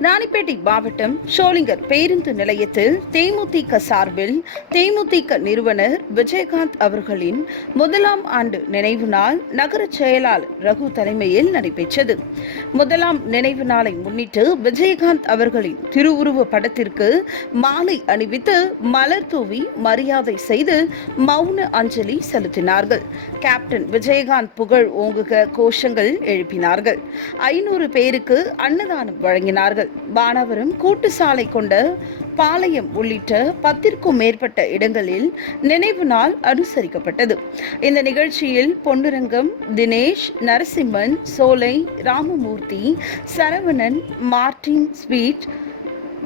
ராணிப்பேட்டை மாவட்டம் ஷோலிங்கர் பேருந்து நிலையத்தில் தேமுதிக சார்பில் தேமுதிக நிறுவனர் விஜயகாந்த் அவர்களின் முதலாம் ஆண்டு நினைவு நாள் நகர செயலாளர் ரகு தலைமையில் நடைபெற்றது. முதலாம் நினைவு நாளை முன்னிட்டு விஜயகாந்த் அவர்களின் திருவுருவ படத்திற்கு மாலை அணிவித்து மலர் தூவி மரியாதை செய்து மௌன அஞ்சலி செலுத்தினார்கள். கேப்டன் விஜயகாந்த் புகழ் ஓங்குக கோஷங்கள் எழுப்பினார்கள். ஐநூறு பேருக்கு அன்னதானம் வழங்கினார்கள். வானவரம் கூட்டு சாலை கொண்ட பாளையம் உள்ளிட்ட பத்திற்கும் மேற்பட்ட இடங்களில் நினைவு நாள் அனுசரிக்கப்பட்டது. இந்த நிகழ்ச்சியில் பொன்னுரங்கம் தினேஷ் நரசிம்மன் சோலை ராமமூர்த்தி சரவணன் மார்டின் ஸ்வீட்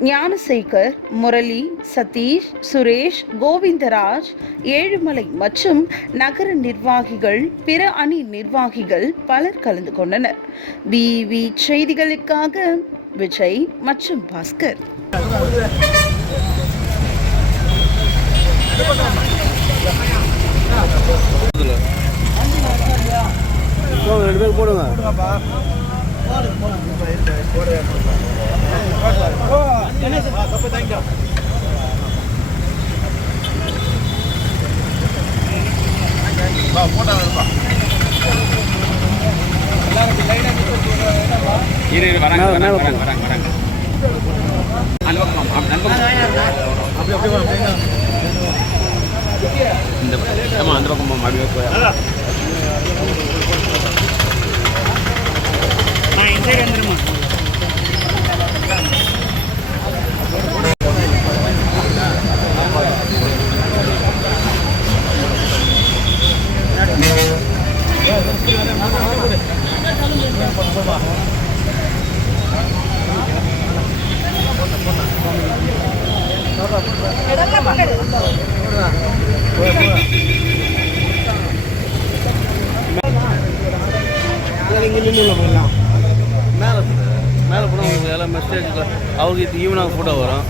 ஞானசேகர் முரளி சதீஷ் சுரேஷ் கோவிந்தராஜ் ஏழுமலை மற்றும் நகர நிர்வாகிகள் பிற அணி நிர்வாகிகள் பலர் கலந்து கொண்டனர். பிவி செய்திகளுக்காக விஜய் மற்றும் பாஸ்கர். ரெண்டு பேர் போடுங்க இரு இரு வராங்க மேல வராங்க வராங்க வராங்க அந்த பக்கம் அப்படி அந்த பக்கம் இந்த பக்கம். ஆமா அந்த பக்கம் போமா, அப்படியே போய் இங்கே நின்று மேலே மேலே போனால் உங்களுக்கு எல்லாம் மெசேஜ் அவருக்கு ஈவனாக ஃபோட்டோ வரும்.